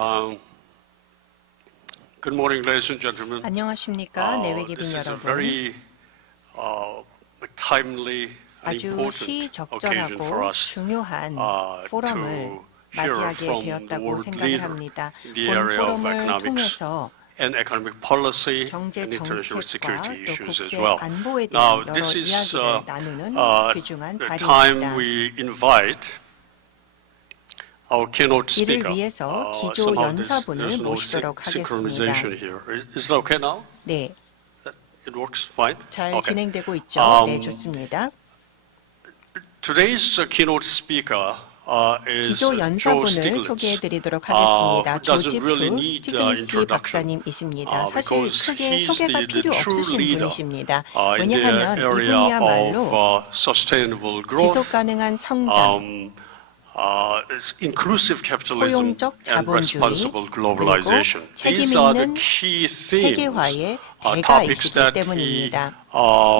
Um, Good morning, ladies and gentlemen. 안녕하십니까, 내외기빈 This is a 여러분. very timely and 아주 important occasion for 시적절하고 us 중요한 포럼을 to hear 맞이하게 from the 되었다고 world 생각을 leader 합니다. in the 본 area of 포럼을 economics 통해서 and economic policy 경제 and international 정책과 security 또 issues as 국제 well. 안보에 Now, 대한 여러 this is 이야기를 나누는 귀중한 the time 자리입니다. we invite our keynote 이를 speaker. 위해서 기조 Somehow 연사분을 there's no 모시도록 하겠습니다. synchronization here. Is that okay now? 네, It works fine? 잘 Okay. 진행되고 있죠. 네, 좋습니다. Today's keynote speaker is 기조 Joe 연사분을 Stiglitz. 소개해드리도록 하겠습니다. who doesn't 조지프 really need 스티글리츠 introduction, 박사님이십니다. 사실 because 크게 he's 소개가 the 필요 true 없으신 leader 분이십니다. in the 왜냐하면 area 이분이야말로 of sustainable growth, 지속가능한 성장, inclusive capitalism, 포용적 and responsible 자본주의, globalization. 그리고 책임 These are the 있는 key themes, 세계화의 대가 topics 있기 that he 때문입니다.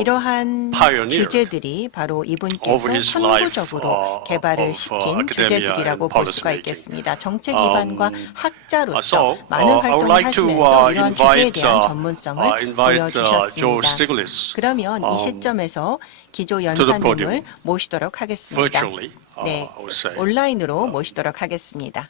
이러한 pioneered 주제들이 바로 over 이분께서 his life 선구적으로 개발을 of 시킨 academia 주제들이라고 and 볼 수가 policymaking. 있겠습니다. 정책 기반과 학자로서 So, 많은 I would 활동을 like to 하시면서 이러한 주제에 invite 대한 전문성을 Joe 보여주셨습니다. Stiglitz 그러면 이 시점에서 기조 the 연사님을 podium. 모시도록 하겠습니다. virtually, 네, I would say. 온라인으로 모시도록 하겠습니다.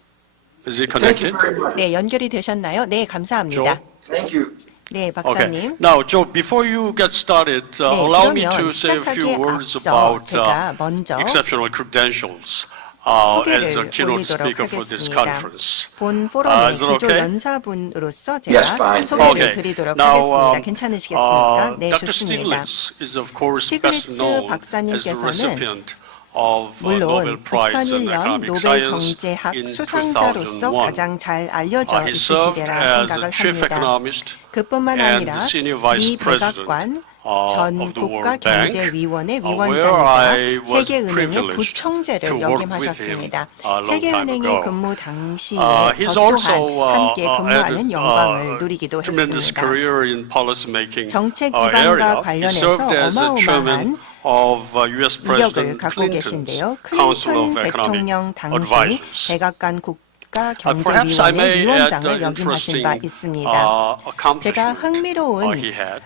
Is he Thank you connected? very much. 네, 연결이 되셨나요? 네, 감사합니다. Joe? Thank you. 네, Okay. 박사님. Now, Joe, before you get started, 네, allow me to 그러면 say a few 시작하기에 words 앞서 about 제가 먼저 exceptional credentials as a 소개를 keynote 올리도록 speaker for this 하겠습니다. conference. 본 포럼의 is that 기조 okay? 연사분으로서 Yes, 제가 fine. 소개를 Okay. 드리도록 Now, 하겠습니다. 괜찮으시겠습니까? 네, Dr. 좋습니다. Stiglitz is of course best 스티글리츠 known as the 박사님께서는 recipient of Nobel 물론 Prize in 2001년 Economic 노벨 Science 경제학 in 수상자로서 2001. 가장 잘 알려져 He served 있으시리라 as 생각을 the chief 합니다. economist 그뿐만 and 아니라 the senior vice 미 president 백악관 전 of the World 국가경제위원회 Bank, where I 위원장이자 was 세계은행의 privileged 부총재를 to work with 역임하셨습니다. him a long time 세계은행에 ago. 근무 당시에 He's 저 also 또한 함께 근무하는 had 영광을 누리기도 tremendous 했습니다. career in policymaking 정책 area. 기반과 He 관련해서 served as the chairman 어마어마한 of US 이력을 President 갖고 Clinton's 계신데요. Council 클린턴 of Economic 대통령 당시 Advisors. 백악관 Perhaps I 국가경제위원회 may 위원장을 add 역임하신 바 interesting 있습니다. 제가 accomplishment 흥미로운 he had.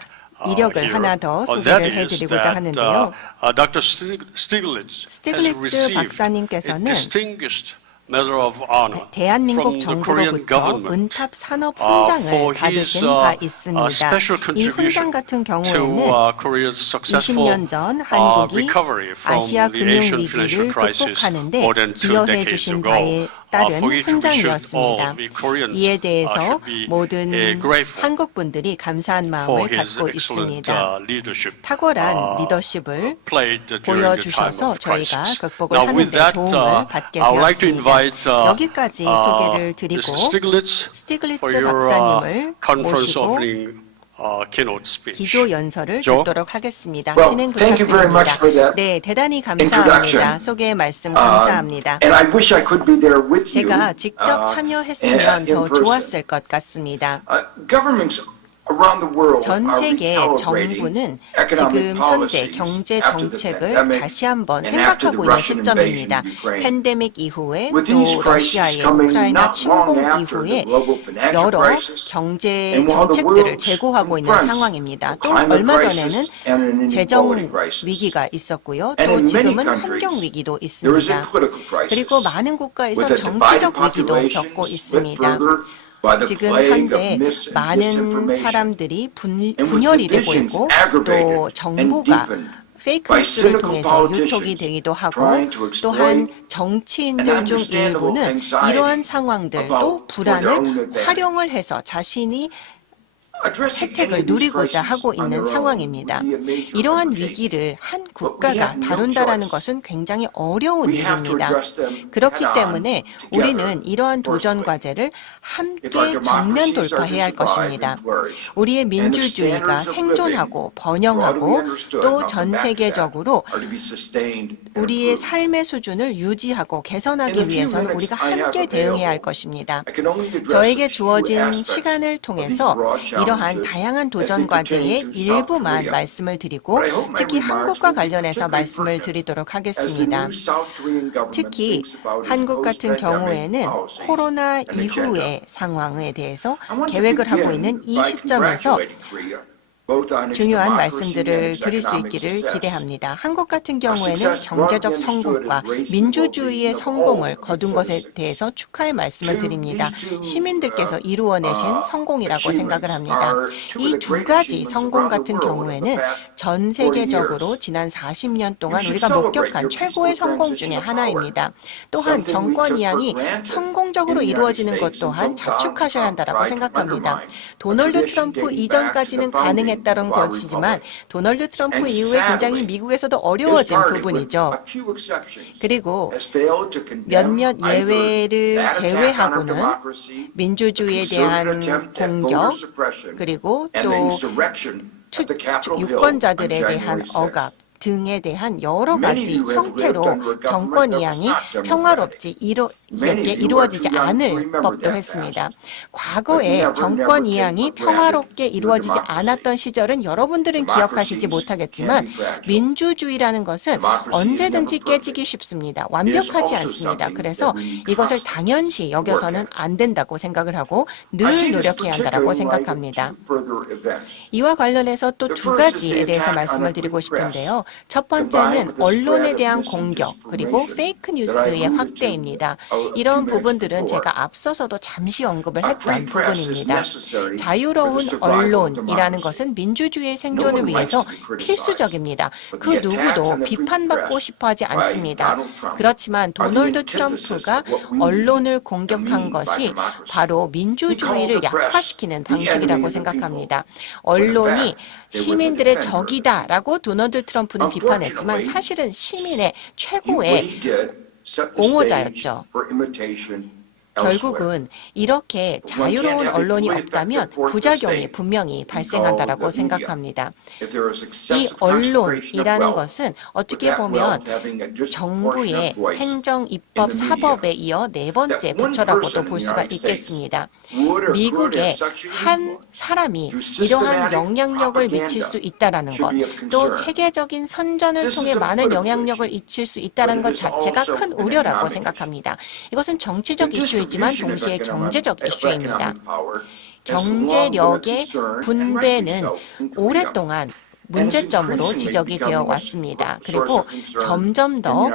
이력을 here. 하나 더 That 소개를 is 해드리고자 that, 하는데요. Dr. Stiglitz has 스티글리츠 received a 박사님께서는 distinguished Medal of Honor 대한민국 from the Korean 정부로부터 government 은탑 산업 for 훈장을 his 받으신 바 있습니다. special 이 contribution 훈장 같은 to 경우에는 Korea's successful 20년 전 한국이 recovery from 아시아 the Asian financial 금융위기를 crisis 극복하는데 more than 2 기여해 decades 주신 ago. 바에 따른 For which we should 훈장이었습니다. all, we Koreans, 이에 대해서 should be 모든 grateful 한국 분들이 감사한 for 마음을 his 갖고 excellent 있습니다. leadership 탁월한 리더십을 played during the time 보여주셔서 of 저희가 crisis. 극복을 Now, with 하는 데 that, 도움을 받게 I would like to 되었습니다. invite 여기까지 소개를 드리고 Mr. Stiglitz 스티글리츠 for your 박사님을 conference 모시고 opening keynote speech. 기조 연설을 Joe? 듣도록 하겠습니다. Well, 진행 thank you very much for 부탁드립니다. that 네, 대단히 introduction. 감사합니다. 소개 말씀 감사합니다. And I wish I could be there with you 제가 직접 참여했으면 in 더 person. 좋았을 것 같습니다. Governments around the world 전 are 세계 recalibrating 정부는 economic 지금 현재 policies 경제 after the 정책을 pandemic 다시 한번 and after the 생각하고 있는 Russian 시점입니다. invasion of Ukraine. 팬데믹 이후에 With these 또 crises 러시아의 coming 우크라이나 not long 침공 after 이후에 the global financial 여러 crisis, 경제 and while the 정책들을 world 제고하고 있는 confronts 상황입니다. a 또 climate 얼마 전에는 crisis and an 재정 inequality crisis. 위기가 있었고요. And 또 in many 지금은 countries, 환경 위기도 there is a 있습니다. political crisis 그리고 많은 국가에서 with a divided 정치적 위기도 겪고 population 있습니다. split further by the 지금 plague 현재 of mis and 많은 disinformation. 사람들이 And with 분열이 되고 divisions 있고 또 aggravated and 정보가 deepened 페이크 by 뉴스를 cynical 통해서 politicians 유통이 되기도 하고 trying to exploit 또한 정치인들 an 중 understandable 일부는 anxiety 이러한 상황들 또 about for their own 불안을 advantage. 활용을 해서 자신이 Addressing any 혜택을 of these 누리고자 crises 하고 on 있는 their own 상황입니다. would be a major 이러한 undertaking. 위기를 한 we 국가가 have no 다룬다라는 choice. 것은 굉장히 어려운 We have to 일입니다. address them 그렇기 head-on 때문에 together, 우리는 이러한 도전 forcefully. 과제를 If our 함께 democracies 정면 are to 돌파해야 할 survive 것입니다. and flourish, 우리의 and the 민주주의가 standards of 생존하고 living 번영하고 broadly understood, 또 and I'll 전 come back to that, 세계적으로 are to be sustained and 우리의 improved. 삶의 수준을 유지하고 In 개선하기 the few 위해서는 minutes 우리가 I have 함께 대응해야 할 available, 것입니다. I can only address 저에게 a few 주어진 aspects 시간을 of these 통해서 broad challenges 이러한 다양한 도전 과제의 일부만 말씀을 드리고 특히 한국과 관련해서 말씀을 드리도록 하겠습니다. 특히 한국 같은 경우에는 코로나 이후의 상황에 대해서 계획을 하고 있는 이 시점에서 중요한 말씀들을 드릴 수 있기를 기대합니다. 한국 같은 경우에는 경제적 성공과 민주주의의 성공을 거둔 것에 대해서 축하의 말씀을 드립니다. 시민들께서 이루어내신 성공이라고 생각을 합니다. 이 두 가지 성공 같은 경우에는 전 세계적으로 지난 40년 동안 우리가 목격한 최고의 성공 중에 하나입니다. 또한 정권 이양이 성공적으로 이루어지는 것 또한 자축하셔야 한다고 생각합니다. 도널드 트럼프 이전까지는 가능했다는 것이지만 도널드 트럼프 이후에 굉장히 미국에서도 어려워진 부분이죠. 그리고 몇몇 예외를 제외하고는 민주주의에 대한 공격 그리고 또 유권자들에 대한 억압 등에 대한 여러 가지 형태로 정권 이양이 평화롭게 이루어지지 않을 법도 했습니다. 과거에 정권 이양이 평화롭게 이루어지지 않았던 시절은 여러분들은 기억하시지 못하겠지만 민주주의라는 것은 언제든지 깨지기 쉽습니다. 완벽하지 않습니다. 그래서 이것을 당연시 여겨서는 안 된다고 생각을 하고 늘 노력해야 한다고 생각합니다. 이와 관련해서 또 두 가지에 대해서 말씀을 드리고 싶은데요. 첫 번째는 언론에 대한 공격 그리고 페이크 뉴스의 확대입니다. 이런 부분들은 제가 앞서서도 잠시 언급을 했던 부분입니다. 자유로운 언론이라는 것은 민주주의의 생존을 위해서 필수적입니다. 그 누구도 비판받고 싶어하지 않습니다. 그렇지만 도널드 트럼프가 언론을 공격한 것이 바로 민주주의를 약화시키는 방식이라고 생각합니다. 언론이 시민들의 적이다라고 도널드 트럼프는 비판했지만 사실은 시민의 최고의 옹호자였죠. 결국은 이렇게 자유로운 언론이 없다면 부작용이 분명히 발생한다라고 생각합니다. 이 언론이라는 것은 어떻게 보면 정부의 행정, 입법, 사법에 이어 네 번째 부처라고도 볼 수가 있겠습니다. 미국의 한 사람이 이러한 영향력을 미칠 수 있다는 것, 또 체계적인 선전을 통해 많은 영향력을 미칠 수 있다는 것 자체가 큰 우려라고 생각합니다. 이것은 정치적 이슈이지만 동시에 경제적 이슈입니다. 경제력의 분배는 오랫동안 문제점으로 지적이 되어 왔습니다. 그리고 점점 더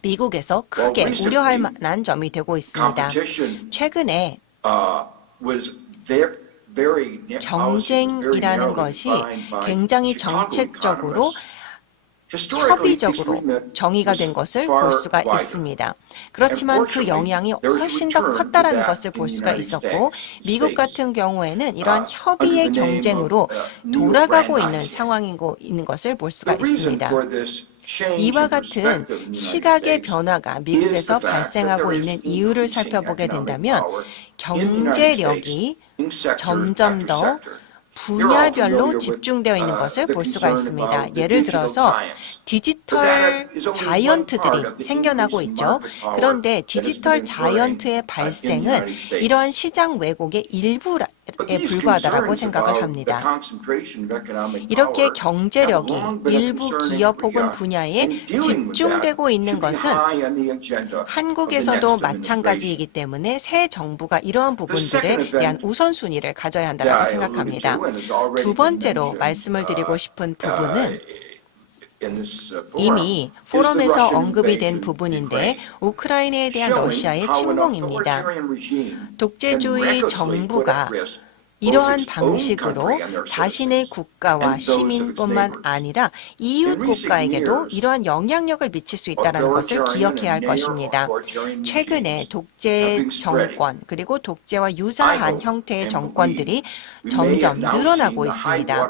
미국에서 크게 우려할 만한 점이 되고 있습니다. 최근에 경쟁이라는 것이 굉장히 정책적으로 협의적으로 정의가 된 것을 볼 수가 있습니다. 그렇지만 그 영향이 훨씬 더 컸다라는 것을 볼 수가 있었고 미국 같은 경우에는 이러한 협의의 경쟁으로 돌아가고 있는 상황이고 있는 것을 볼 수가 있습니다. 이와 같은 시각의 변화가 미국에서 발생하고 있는 이유를 살펴보게 된다면 경제력이 점점 더 분야별로 집중되어 있는 것을 볼 수가 있습니다. 예를 들어서 디지털 자이언트들이 생겨나고 있죠. 그런데 디지털 자이언트의 발생은 이러한 시장 왜곡의 일부에 불과하다고 생각을 합니다. 이렇게 경제력이 일부 기업 혹은 분야에 집중되고 있는 것은 한국에서도 마찬가지이기 때문에 새 정부가 이러한 부분들에 대한 우선순위를 가져야 한다고 생각합니다. 두 번째로 말씀을 드리고 싶은 부분은 이미 포럼에서 언급이 된 부분인데 우크라이나에 대한 러시아의 침공입니다. 독재주의 정부가 이러한 방식으로 자신의 국가와 시민뿐만 아니라 이웃 국가에게도 이러한 영향력을 미칠 수 있다는 것을 기억해야 할 것입니다. 최근에 독재 정권 그리고 독재와 유사한 형태의 정권들이 점점 늘어나고 있습니다.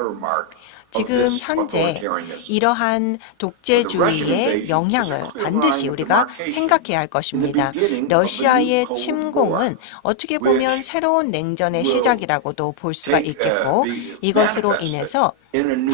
지금 현재 이러한 독재주의의 영향을 반드시 우리가 생각해야 할 것입니다. 러시아의 침공은 어떻게 보면 새로운 냉전의 시작이라고도 볼 수가 있겠고 이것으로 인해서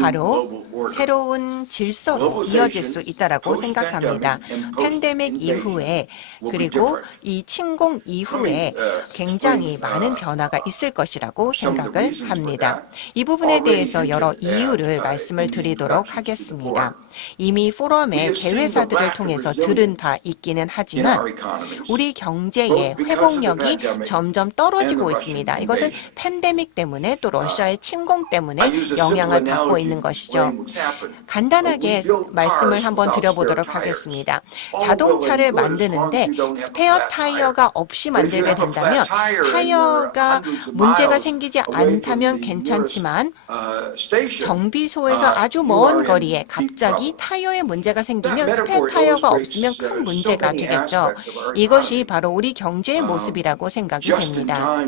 바로 새로운 질서로 이어질 수 있다라고 생각합니다. 팬데믹 이후에 그리고 이 침공 이후에 굉장히 많은 변화가 있을 것이라고 생각을 합니다. 이 부분에 대해서 여러 이유를 말씀을 드리도록 하겠습니다. 이미 포럼의 개회사들을 통해서 들은 바 있기는 하지만 우리 경제의 회복력이 점점 떨어지고 있습니다. 이것은 팬데믹 때문에 또 러시아의 침공 때문에 영향을 받고 있는 것이죠. 간단하게 말씀을 한번 드려보도록 하겠습니다. 자동차를 만드는데 스페어 타이어가 없이 만들게 된다면 타이어가 문제가 생기지 않다면 괜찮지만 정비소에서 아주 먼 거리에 갑자기 타이어에 문제가 생기면 스페어 타이어가 없으면 큰 문제가 되겠죠. 이것이 바로 우리 경제의 모습이라고 생각이 됩니다.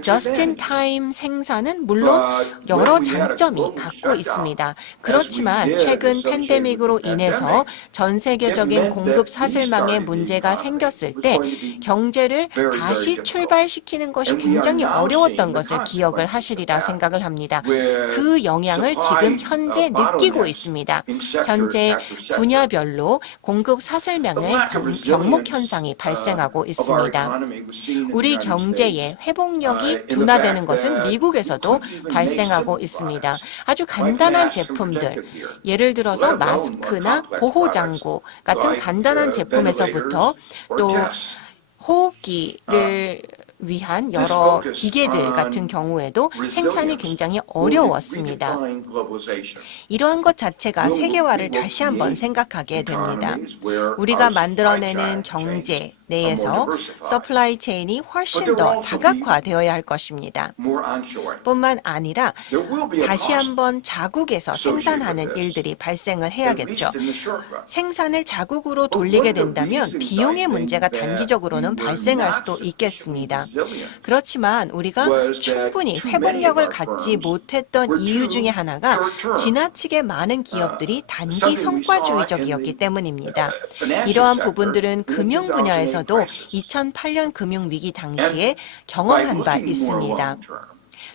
저스틴타임 생산은 물론 여러 장점이 갖고 있습니다. 그렇지만 최근 팬데믹으로 인해서 전 세계적인 공급 사슬망에 문제가 생겼을 때 경제를 다시 출발시키는 것이 굉장히 어려웠던 것을 기억을 하시리라 생각을 합니다. 그 영향을 지금 현재 느끼고 있습니다. 현재 분야별로 공급 사슬망의 병목 현상이 발생하고 있습니다. 우리 경제의 회복력이 둔화되는 것은 미국에서도 발생하고 있습니다. 아주 간단한 제품들, 예를 들어서 마스크나 보호장구 같은 간단한 제품에서부터 또 호흡기를 위한 여러 기계들 같은 경우에도 생산이 굉장히 어려웠습니다. 이러한 것 자체가 세계화를 다시 한번 생각하게 됩니다. 우리가 만들어내는 경제 내에서 서플라이 체인이 훨씬 더 다각화되어야 할 것입니다. 뿐만 아니라 다시 한번 자국에서 생산하는 일들이 발생을 해야겠죠. 생산을 자국으로 돌리게 된다면 비용의 문제가 단기적으로는 발생할 수도 있겠습니다. 그렇지만 우리가 충분히 회복력을 갖지 못했던 이유 중에 하나가 지나치게 많은 기업들이 단기 성과주의적이었기 때문입니다. 이러한 부분들은 금융 분야에서도 2008년 금융위기 당시에 경험한 바 있습니다.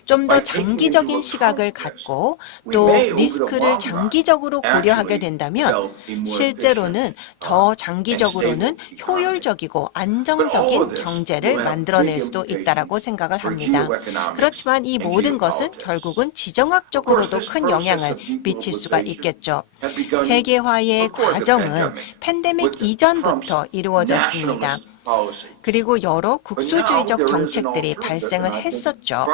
좀 더 장기적인 시각을 갖고 또 리스크를 장기적으로 고려하게 된다면 실제로는 더 장기적으로는 효율적이고 안정적인 경제를 만들어낼 수도 있다라고 생각을 합니다. 그렇지만 이 모든 것은 결국은 지정학적으로도 큰 영향을 미칠 수가 있겠죠. 세계화의 과정은 팬데믹 이전부터 이루어졌습니다. 그리고 여러 국수주의적 정책들이 발생을 했었죠.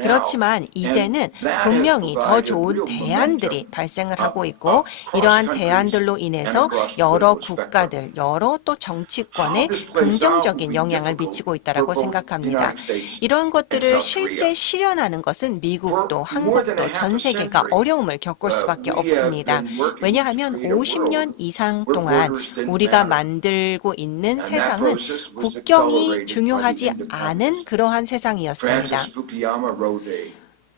그렇지만 이제는 분명히 더 좋은 대안들이 발생을 하고 있고 이러한 대안들로 인해서 여러 국가들, 여러 또 정치권에 긍정적인 영향을 미치고 있다고 생각합니다. 이러한 것들을 실제 실현하는 것은 미국도 한국도 전 세계가 어려움을 겪을 수밖에 없습니다. 왜냐하면 50년 이상 동안 우리가 만들고 있는 세상은 국경이 중요하지 않은 그러한 세상이었습니다.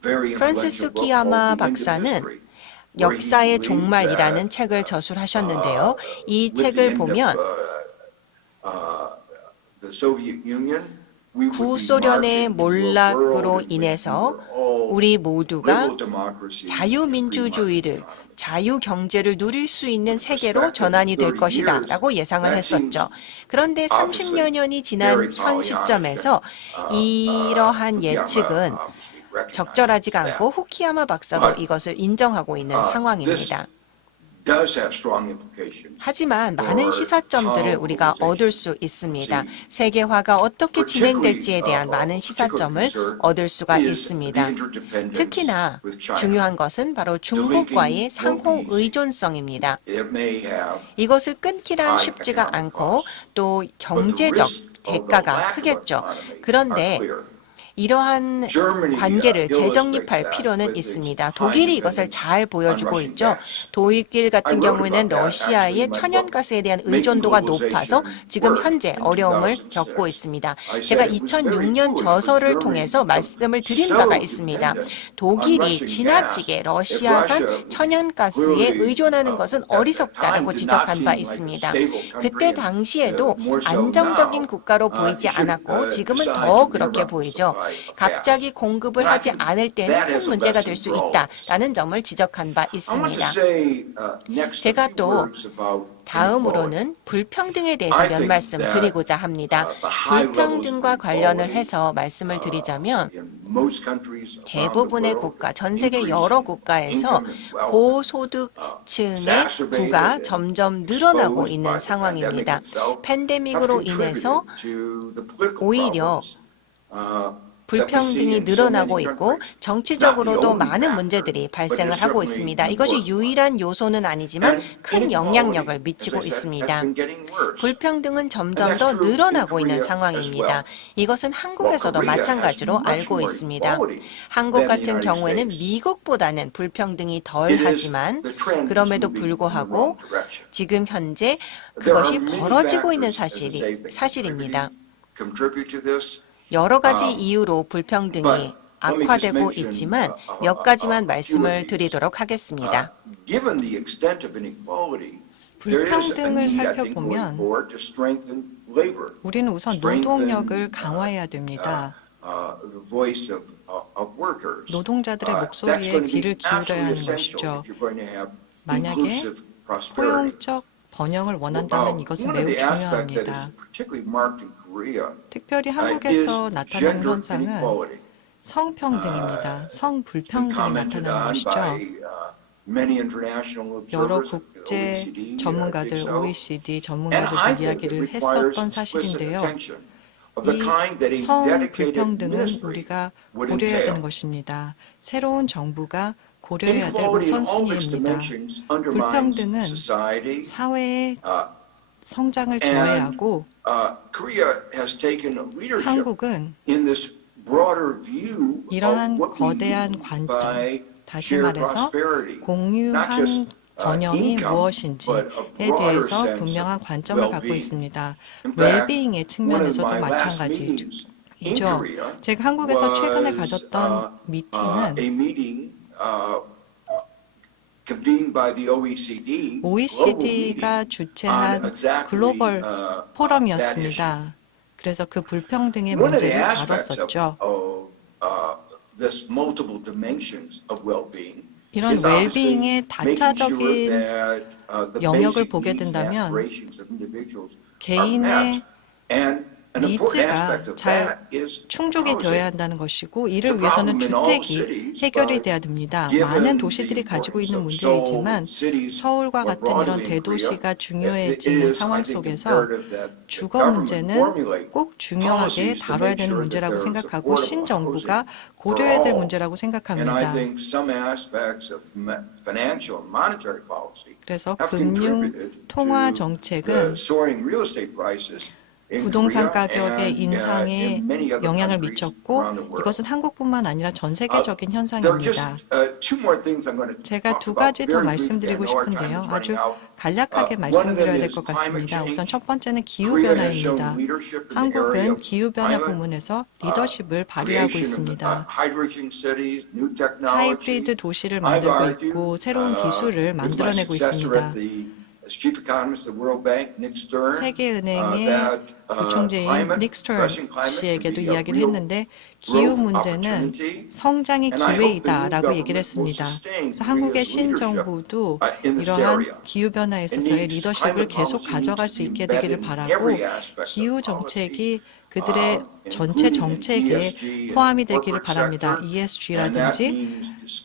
프란시스 후키야마 박사는 역사의 종말이라는 책을 저술하셨는데요. 이 책을 보면 구소련의 몰락으로 인해서 우리 모두가 자유민주주의를 자유경제를 누릴 수 있는 세계로 전환이 될 것이다 라고 예상을 했었죠. 그런데 30여 년이 지난 현 시점에서 이러한 예측은 적절하지가 않고 후키야마 박사도 이것을 인정하고 있는 상황입니다. 하지만 많은 시사점들을 우리가 얻을 수 있습니다. 세계화가 어떻게 진행될지에 대한 많은 시사점을 얻을 수가 있습니다. 특히나 중요한 것은 바로 중국과의 상호 의존성입니다. 이것을 끊기란 쉽지가 않고 또 경제적 대가가 크겠죠. 그런데 이러한 관계를 재정립할 필요는 있습니다. 독일이 이것을 잘 보여주고 있죠. 독일 같은 경우에는 러시아의 천연가스에 대한 의존도가 높아서 지금 현재 어려움을 겪고 있습니다. 제가 2006년 저서를 통해서 말씀을 드린 바가 있습니다. 독일이 지나치게 러시아산 천연가스에 의존하는 것은 어리석다라고 지적한 바 있습니다. 그때 당시에도 안정적인 국가로 보이지 않았고 지금은 더 그렇게 보이죠. 갑자기 공급을 하지 않을 때는 큰 문제가 될 수 있다라는 점을 지적한 바 있습니다. 제가 또 다음으로는 불평등에 대해서 몇 말씀 드리고자 합니다. 불평등과 관련을 해서 말씀을 드리자면 대부분의 국가, 전 세계 여러 국가에서 고소득층의 부가 점점 늘어나고 있는 상황입니다. 팬데믹으로 인해서 오히려 불평등이 늘어나고 있고 정치적으로도 많은 문제들이 발생을 하고 있습니다. 이것이 유일한 요소는 아니지만 큰 영향력을 미치고 있습니다. 불평등은 점점 더 늘어나고 있는 상황입니다. 이것은 한국에서도 마찬가지로 알고 있습니다. 한국 같은 경우에는 미국보다는 불평등이 덜하지만 그럼에도 불구하고 지금 현재 그것이 벌어지고 있는 사실입니다. 여러 가지 이유로 불평등이 악화되고 있지만 몇 가지만 말씀을 드리도록 하겠습니다. 불평등을 살펴보면 우리는 우선 노동력을 강화해야 됩니다. 노동자들의 목소리에 귀를 기울여야 하는 것이죠. 만약에 포용적 번영을 원한다면 이것은 매우 중요합니다. 특별히 한국에서 나타나는 현상은 성평등입니다. 성불평등이 나타나는 것이죠. 여러 국제 전문가들, OECD 전문가들도 이야기를 했었던 사실인데요. 이 성불평등은 우리가 고려해야 되는 것입니다. 새로운 정부가 고려해야 될 우선순위입니다. 불평등은 사회의 성장을 저해하고 한국은 이러한 거대한 관점, 다시 말해서 공유한 번영이 무엇인지에 대해서 분명한 관점을 갖고 있습니다. 웰빙의 측면에서도 마찬가지죠. 제가 한국에서 최근에 가졌던 미팅은 OECD가 주최한 글로벌 포럼이었습니다. 그래서 그 불평등의 문제를 다뤘었죠. 이런 웰빙의 다차적인 영역을 보게 된다면 개인의 니즈가 잘 충족이 되어야 한다는 것이고 이를 위해서는 주택이 해결이 돼야 됩니다. 많은 도시들이 가지고 있는 문제이지만 서울과 같은 이런 대도시가 중요해지는 상황 속에서 주거 문제는 꼭 중요하게 다뤄야 되는 문제라고 생각하고 신정부가 고려해야 될 문제라고 생각합니다. 그래서 금융 통화 정책은 부동산 가격의 인상에 영향을 미쳤고 이것은 한국뿐만 아니라 전 세계적인 현상입니다. 제가 두 가지 더 말씀드리고 싶은데요. 아주 간략하게 말씀드려야 될 것 같습니다. 우선 첫 번째는 기후변화입니다. 한국은 기후변화 부문에서 리더십을 발휘하고 있습니다. 하이브리드 도시를 만들고 있고 새로운 기술을 만들어내고 있습니다. 세계은행의 부총재인 닉 스턴 씨에게도 이야기를 했는데 기후 문제는 성장의 기회이다라고 얘기를 했습니다. 그래서 한국의 신정부도 이러한 기후변화에 있어서의 리더십을 계속 가져갈 수 있게 되기를 바라고 기후 정책이 그들의 전체 정책에 포함이 되기를 바랍니다. ESG라든지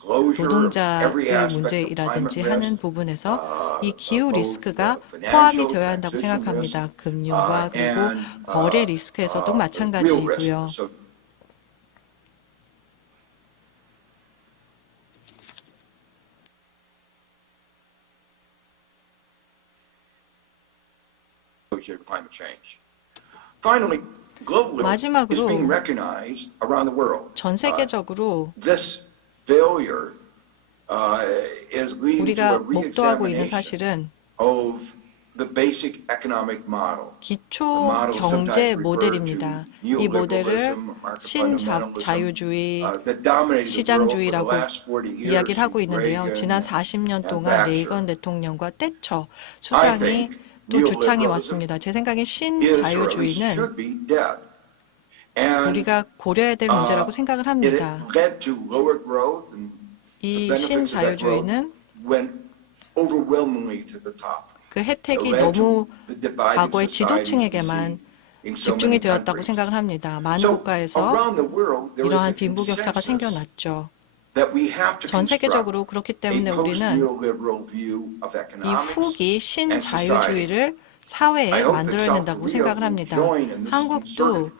노동자들 문제라든지 하는 부분에서 이 기후 리스크가 포함이 되어야 한다고 생각합니다. 금융과 그리고 거래 리스크에서도 마찬가지이고요. globally is 마지막으로 being recognized around the world. 전 세계적으로 This failure is leading to a 우리가 목도하고 있는 re-examination 사실은 of the basic economic model. 기초 경제 모델입니다. 이 모델을 신자유주의, 시장주의라고 이야기를 하고 있는데요. 지난 40년 동안 레이건 대통령과 태처 수상이 또 주창해 왔습니다. 제 생각에 신자유주의는 우리가 고려해야 될 문제라고 생각을 합니다. 이 신자유주의는 그 혜택이 너무 과거의 지도층에게만 집중이 되었다고 생각을 합니다. 많은 국가에서 이러한 빈부격차가 생겨났죠. 전 세계적으로 그렇기 때문에 우리는 이 후기 신자유주의를 사회에 만들어야 된다고 생각을 합니다. 한국도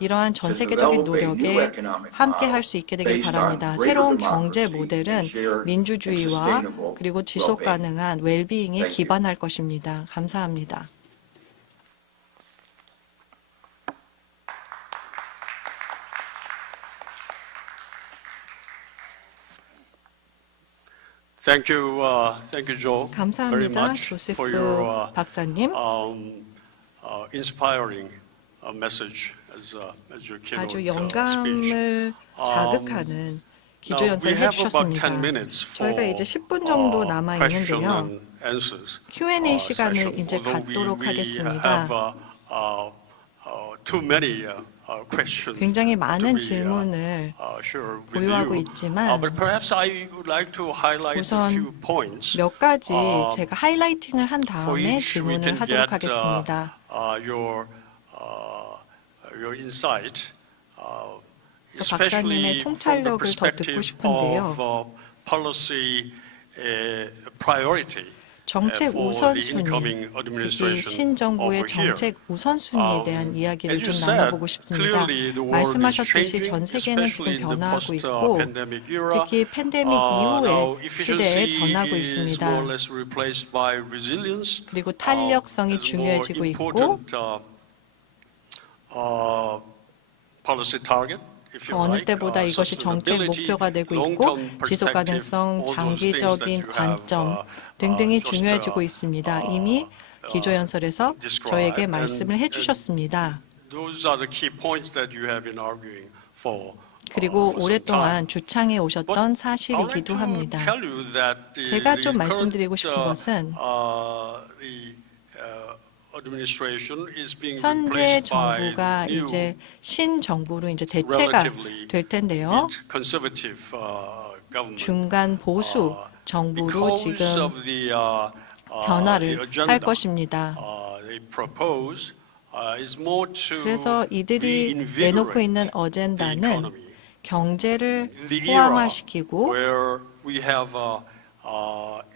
이러한 전 세계적인 노력에 함께 할 수 있게 되길 바랍니다. 새로운 경제 모델은 민주주의와 그리고 지속 가능한 웰비잉에 기반할 것입니다. 감사합니다. Thank you, Joe, very 감사합니다. much 조세프 for your 박사님. inspiring message as your keynote 아주 speech. 영감을 자극하는 기조 Now, we 연설을 have about 10 해주셨습니다. minutes 저희가 for 이제 10분 정도 남아 question 있는데요. and answers Q&A 시간을 session. 이제 Although 갖도록 we 하겠습니다. have too many questions 굉장히 많은 to be, 질문을 share with 보유하고 you. 있지만 But perhaps I would like to highlight a 우선 few points 몇 가지 제가 하이라이팅을 한 for 다음에 each we 질문을 can 하도록 get 하겠습니다. your insight, 그래서 박사님의 especially from the 통찰력을 더 듣고 perspective 싶은데요. of policy priority. 정책 for the 우선순위, incoming 특히 administration 신정부의 over here. 정책 우선순위에 대한 이야기를 As you 좀 said, 나눠보고 싶습니다. clearly the world is 말씀하셨듯이 changing, 전 세계는 지금 especially in the 변화하고 있고 post-pandemic era. 특히 팬데믹 Now, 이후의 시대에 efficiency 변하고 is 있습니다. more or less replaced by resilience. 그리고 탄력성이 as more 중요해지고 있고 important, policy target. if you 어느 like, 때보다 이것이 정책 sustainability, 목표가 되고 있고 long-term 지속 perspective, 가능성, all those things that 장기적인 you have, 관점 등등이 just, 중요해지고 있습니다. 이미 기조연설에서 저에게 말씀을 해주셨습니다. Those are the key points that you have been arguing for. 그리고 for some 오랫동안 time. 주창해 오셨던 But I would like 사실이기도 to 합니다. tell you that 제가 the 좀 current, 말씀드리고 싶은 것은 the administration is being 현재 replaced by 정부가 new, 이제 신정부로 이제 대체가 될 텐데요. conservative government. 중간 보수 정부로 Because 지금 of the 변화를 agenda, 할 것입니다. they propose is more to 그래서 이들이 reinvigorate 내놓고 있는 the 어젠다는 economy. 경제를 In the era 호황화시키고 where we have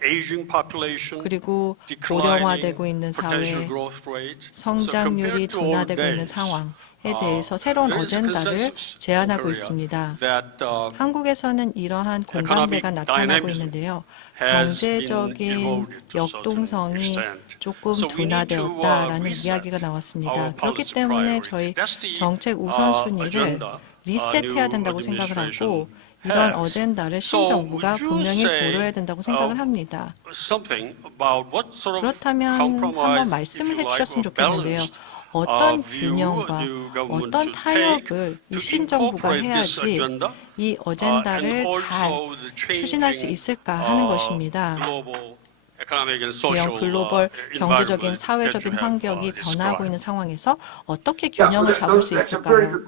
aging population, 그리고 declining 고령화되고 있는 potential 사회, growth rate. 성장률이 So compared to old 둔화되고 있는 days, 상황에 대해서 새로운 there is a 어젠다를 consensus in 제안하고 Korea 있습니다. that 한국에서는 이러한 공감대가 economic 나타나고 dynamism 있는데요. has been 경제적인 eroded to a certain 역동성이 extent. 조금 So we need to, 둔화되었다라는 reset 이야기가 나왔습니다. our 그렇기 policy 때문에 priority. 저희 That's the, 정책 우선순위를 agenda, 리셋해야 new 된다고 생각을 administration 하고 이런 has. 어젠다를 So 신정부가 would you 분명히 say, 고려해야 된다고 생각을 합니다. something about what sort of 그렇다면 compromise, 한번 말씀을 if you like, 해주셨으면 or 좋겠는데요. balanced 어떤 view 균형과 new government 어떤 should 타협을 take 이 to 신정부가 incorporate this 해야지 agenda, 이 어젠다를 and 잘 also the 추진할 수 changing, 있을까 하는 것입니다. global economic and 이런 social, 글로벌 경제적인 environment 사회적인 that you have, 환경이 변화하고 described. 있는 상황에서 어떻게 균형을 잡을 수 있을까요?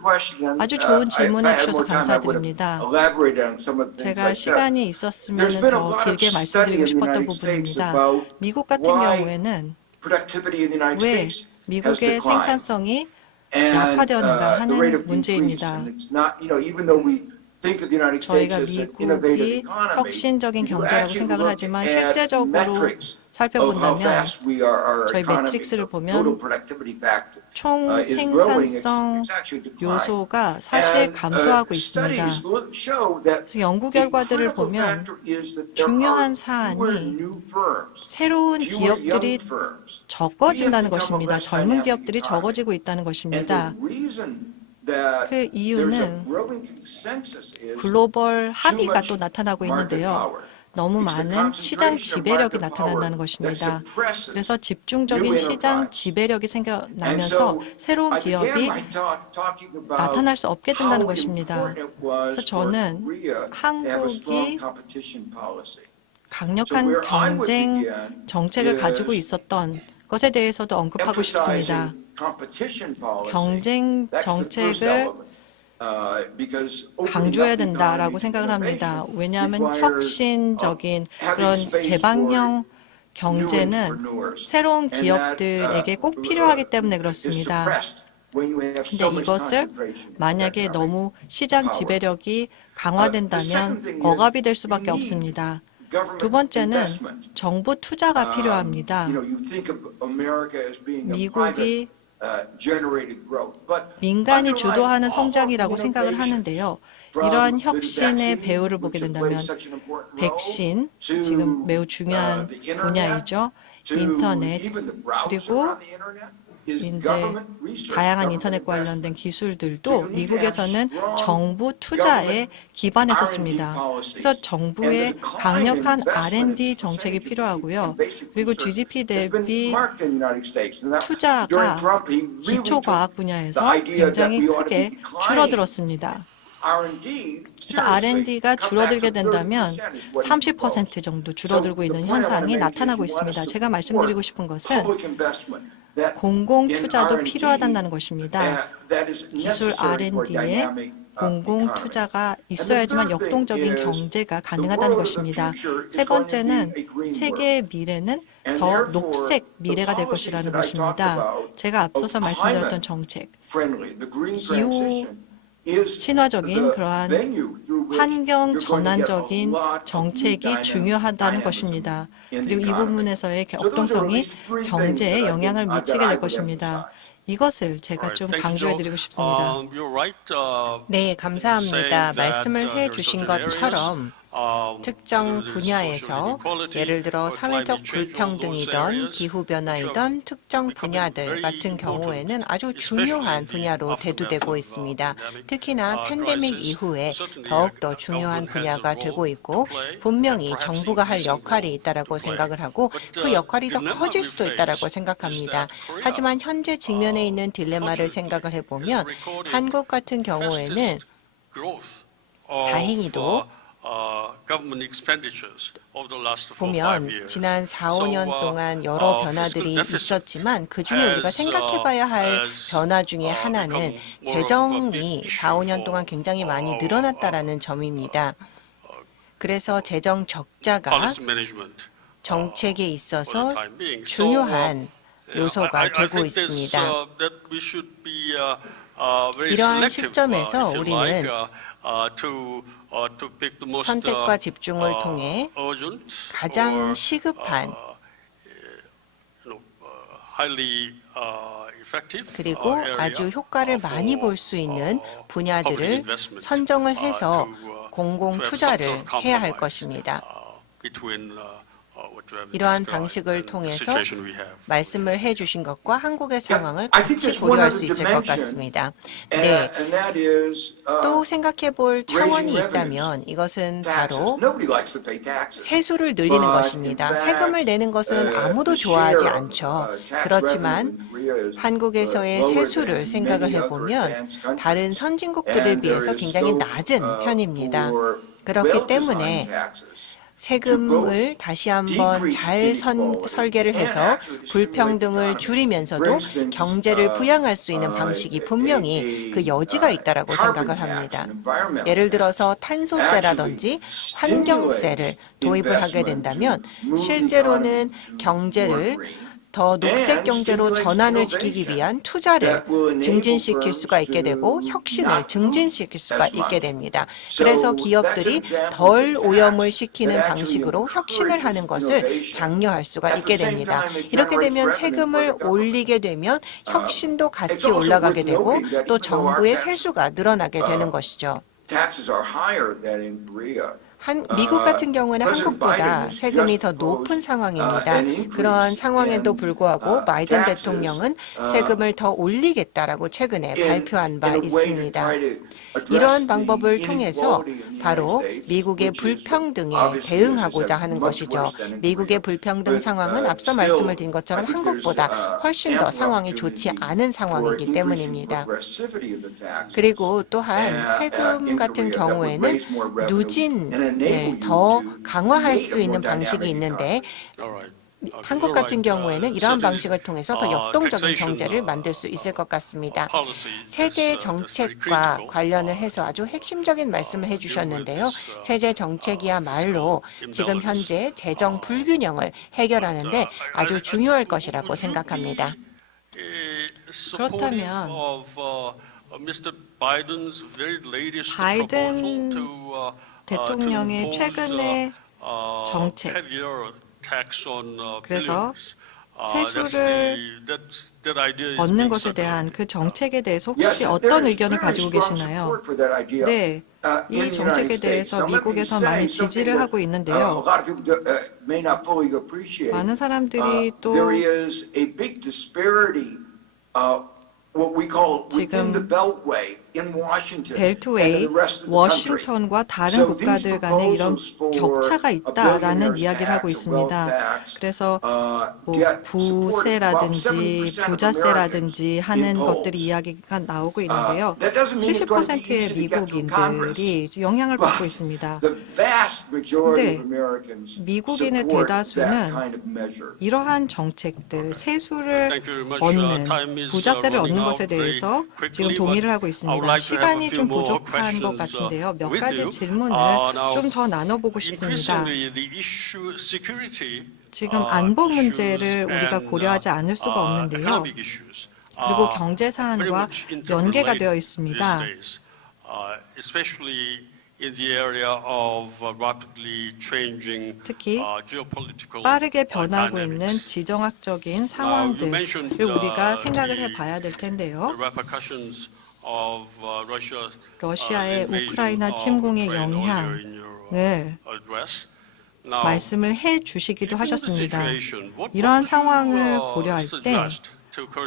아주 좋은 질문해 주셔서 감사드립니다. 제가 시간이 있었으면 더 길게 말씀드리고 싶었던 부분입니다. 미국 같은 경우에는 왜 미국의 생산성이 약화되었는가 하는 문제입니다. think of the United 저희가 States as an innovative 미국이 economy, 혁신적인 if you 경제라고 actually 생각을 look 하지만 at 실제적으로 metrics of how 살펴본다면 fast our 저희 economy, 매트릭스를 total 보면 productivity factor, 총 is growing, 생산성 it's actually declining. 요소가 사실 감소하고 있습니다. Studies show that 그래서 연구 the 결과들을 critical 보면 factor is that there 중요한 are fewer 사안이 new firms, 새로운 fewer young 기업들이 firms. 적어진다는 We have become a 것입니다. less 젊은 dynamic 기업들이 economy. 적어지고 있다는 And 것입니다. the reason that 그 there's a 이유는 growing consensus is 글로벌 too 합의가 much 또 나타나고 market 있는데요. power. 너무 It's the 많은 시장 concentration of 지배력이 market 나타난다는 power 것입니다. that suppresses 그래서 집중적인 new 시장 enterprise. 지배력이 And 생겨나면서 so 새로운 I began 기업이 by talking about 나타날 수 없게 된다는 how 것입니다. important it was 그래서 for 저는 Korea to have a 한국이 strong competition policy. 강력한 where I would 경쟁 begin 정책을 가지고 is 있었던 것에 대해서도 언급하고 싶습니다. Emphasizing competition policy. 경쟁 That's the first 정책을 element. Because opening 강조해야 up the 된다라고 economy to 생각을 합니다. innovation 왜냐하면 requires, 혁신적인 having 그런 space 개방형 for 경제는 new entrepreneurs. 새로운 And that, 기업들에게 꼭 필요하기 때문에 is 그렇습니다. suppressed when you have so 근데 much 이것을 concentration of 만약에 economic 너무 시장 power. 지배력이 The 강화된다면 second thing is 억압이 될 you 수밖에 need 없습니다. government 두 번째는 investment. 정부 투자가 필요합니다. You know, you think of America as being a 미국이 private, generated growth, but 민간이 underlying 주도하는 all of 성장이라고 the 생각을 innovation, 하는데요. from 이러한 the 혁신의 vaccine, 배후를 보게 which 된다면 plays such an important role, 백신, to, 지금 매우 중요한 the internet, 분야이죠. to 인터넷, even the browser 그리고 on the internet, is 이제 government research, 다양한 government 인터넷 investment. 관련된 기술들도 So you need to have 미국에서는 strong 정부 투자에 government 기반했었습니다. R&D policies. 그래서 정부의 And the decline 강력한 in investment R&D as a 정책이 percentage of 필요하고요. GDP and basic 그리고 research GDP has been 대비 marked in the United States. Now, 투자가 during Trump, he really 기초과학 took 분야에서 the idea that 굉장히 we ought to be 크게 declining 줄어들었습니다. R&D, 그래서 R&D가 seriously, 줄어들게 cut back to 된다면 30% is what he proposed. 30% 정도 줄어들고 So 있는 the point I 현상이 want to make 나타나고 is you want 있습니다. to 제가 support 말씀드리고 싶은 것은 public investment that 공공 in 투자도 R&D, 필요하다는 것입니다. that is 기술 necessary for R&D에 dynamic 공공 economy. 투자가 있어야지만 역동적인 경제가 가능하다는 것입니다. 세 번째는 세계의 미래는 더 녹색 미래가 될 것이라는 것입니다. 제가 앞서서 말씀드렸던 정책, 기후 친화적인 그러한 환경 전환적인 정책이 중요하다는 것입니다. 그리고 이 부분에서의 역동성이 경제에 영향을 미치게 될 것입니다. 이것을 제가 좀 강조해드리고 싶습니다. 네, 감사합니다. 말씀을 해주신 것처럼 특정 분야에서 예를 들어 사회적 불평등이던 기후변화이던 특정 분야들 같은 경우에는 아주 중요한 분야로 대두되고 있습니다. 특히나 팬데믹 이후에 더욱더 중요한 분야가 되고 있고 분명히 정부가 할 역할이 있다고 생각을 하고 그 역할이 더 커질 수도 있다고 생각합니다. 하지만 현재 직면에 있는 딜레마를 생각을 해보면 한국 같은 경우에는 다행히도 보면 지난 4, 5년 동안 여러 변화들이 있었지만 그중에 우리가 생각해봐야 할 변화 중에 하나는 재정이 4, 5년 동안 굉장히 많이 늘어났다는 점입니다. 그래서 재정 적자가 정책에 있어서 중요한 요소가 되고 있습니다. 이러한 시점에서 우리는 선택과 집중을 통해 가장 시급한 그리고 아주 효과를 많이 볼 수 있는 분야들을 선정을 해서 공공 투자를 해야 할 것입니다. 이러한 방식을 통해서 말씀을 해주신 것과 한국의 상황을 같이 고려할 수 있을 것 같습니다. 네. 또 생각해 볼 차원이 있다면 이것은 바로 세수를 늘리는 것입니다. 세금을 내는 것은 아무도 좋아하지 않죠. 그렇지만 한국에서의 세수를 생각을 해보면 다른 선진국들에 비해서 굉장히 낮은 편입니다. 그렇기 때문에 세금을 다시 한번 잘 설계를 해서 불평등을 줄이면서도 경제를 부양할 수 있는 방식이 분명히 그 여지가 있다고 생각을 합니다. 예를 들어서 탄소세라든지 환경세를 도입을 하게 된다면 실제로는 경제를 더 녹색 경제로 전환을 시키기 위한 투자를 증진시킬 수가 있게 되고 혁신을 증진시킬 수가 있게 됩니다. 그래서 기업들이 덜 오염을 시키는 방식으로 혁신을 하는 것을 장려할 수가 있게 됩니다. 이렇게 되면 세금을 올리게 되면 혁신도 같이 올라가게 되고 또 정부의 세수가 늘어나게 되는 것이죠. 미국 같은 경우는 한국보다 세금이 더 높은 상황입니다. 그러한 상황에도 불구하고 바이든 대통령은 세금을 더 올리겠다라고 최근에 발표한 바 있습니다. 이러한 방법을 통해서 바로 미국의 불평등에 대응하고자 하는 것이죠. 미국의 불평등 상황은 앞서 말씀을 드린 것처럼 한국보다 훨씬 더 상황이 좋지 않은 상황이기 때문입니다. 그리고 또한 세금 같은 경우에는 누진을 더 강화할 수 있는 방식이 있는데 한국 같은 경우에는 이러한 방식을 통해서 더 역동적인 경제를 만들 수 있을 것 같습니다. 세제 정책과 관련을 해서 아주 핵심적인 말씀을 해주셨는데요. 세제 정책이야말로 지금 현재 재정 불균형을 해결하는 데 아주 중요할 것이라고 생각합니다. 그렇다면 바이든 대통령의 최근의 정책, 그래서 세수를 얻는 것에 대한 그 정책에 대해서 혹시 어떤 의견을 가지고 계시나요? 네, 이 정책에 대해서 미국에서 많이 지지를 하고 있는데요. 많은 사람들이 또 지금 벨트웨이, 워싱턴과 다른 국가들 간에 이런 격차가 있다라는 이야기를 하고 있습니다. 그래서 뭐 부세라든지 부자세라든지 하는 것들이 이야기가 나오고 있는데요. 70%의 미국인들이 영향을 받고 있습니다. 근데 미국인의 대다수는 이러한 정책들, 세수를 얻는, 부자세를 얻는 것에 대해서 지금 동의를 하고 있습니다. 시간이 좀 부족한 것 같은데요. 몇 가지 질문을 좀 더 나눠보고 싶습니다. 지금 안보 문제를 우리가 고려하지 않을 수가 없는데요. 그리고 경제 사안과 연계가 되어 있습니다. 특히 빠르게 변하고 있는 지정학적인 상황들을 우리가 생각을 해봐야 될 텐데요. 러시아의 우크라이나 침공의 영향을 말씀을 해주시기도 하셨습니다. 이러한 상황을 고려할 때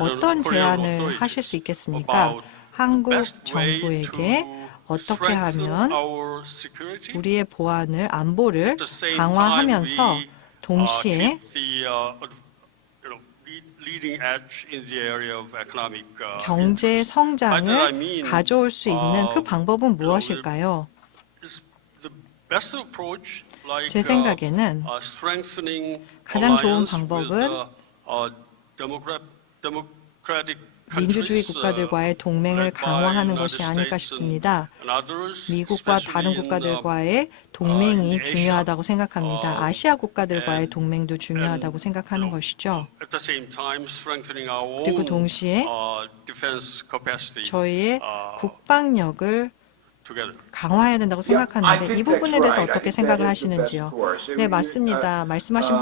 어떤 제안을 하실 수 있겠습니까? 한국 정부에게 어떻게 하면 우리의 보안을, 안보를 강화하면서 동시에 경제 성장을 가져올 수 있는 그 방법은 무엇일까요? 제 생각에는 가장 좋은 방법은 민주주의 국가들과의 동맹을 강화하는 것이 아닐까 싶습니다. 미국과 다른 국가들과의 동맹이 중요하다고 생각합니다. 아시아 국가들과의 동맹도 중요하다고 생각하는 것이죠. 그리고 동시에 저희의 국방력을 강화해야 된다고 생각하는데 이 부분에 대해서 어떻게 생각을 하시는지요? 네, 맞습니다. 말씀하신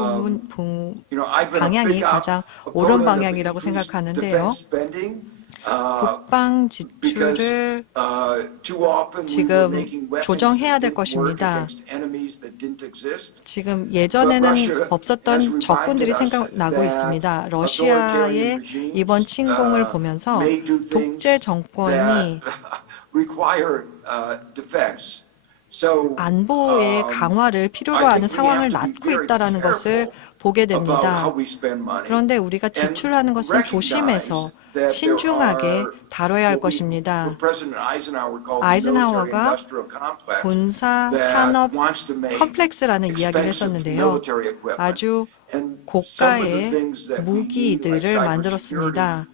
부분 방향이 가장 옳은 방향이라고 생각하는데요. 국방 지출을 지금 조정해야 될 것입니다. 지금 예전에는 없었던 적군들이 생각나고 있습니다. 러시아의 이번 침공을 보면서 독재 정권이 안보의 강화를 필요로 하는 상황을 낳고 있다는 것을 보게 됩니다. 그런데 우리가 지출하는 것은 조심해서 신중하게 다뤄야 할 것입니다. 아이젠하워가 군사 산업 컴플렉스라는 이야기를 했었는데요. 아주 고가의 무기들을 만들었습니다.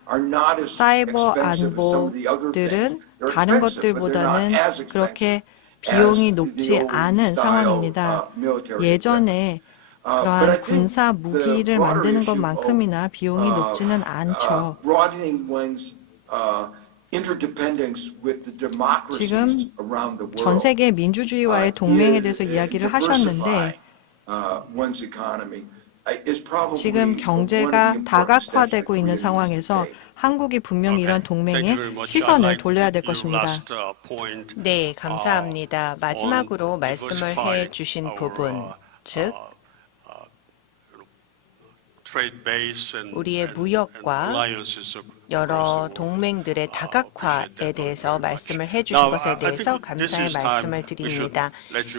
사이버 안보들은 다른 것들보다는 그렇게 비용이 높지 않은 상황입니다. 예전에 그러한 군사 무기를 만드는 것만큼이나 비용이 높지는 않죠. 지금 전 세계 민주주의와의 동맹에 대해서 이야기를 하셨는데 지금 경제가 다각화되고 있는 상황에서 한국이 분명히 이런 동맹에 시선을 돌려야 될 것입니다. 네, 감사합니다. 마지막으로 말씀을 해주신 부분, 즉 우리의 무역과 여러 동맹들의 다각화에 대해서 말씀을 해주신 것에 대해서 감사의 말씀을 드립니다.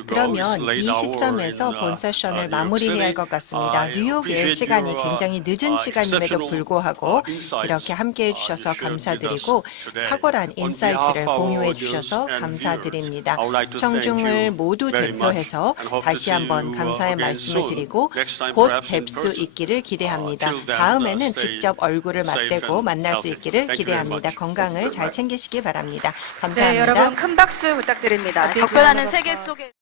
그러면 이 시점에서 본 세션을 마무리해야 할 것 같습니다. 뉴욕의 시간이 굉장히 늦은 시간임에도 불구하고 이렇게 함께해 주셔서 감사드리고 탁월한 인사이트를 공유해 주셔서 감사드립니다. 청중을 모두 대표해서 다시 한번 감사의 말씀을 드리고 곧 뵐 수 있기를 기대합니다. 다음에는 직접 얼굴을 맞대고 만날 수 있기를 기대합니다. 건강을 잘 챙기시기 바랍니다. 감사합니다. 네, 여러분 큰 박수 부탁드립니다. 격변하는 세계 속에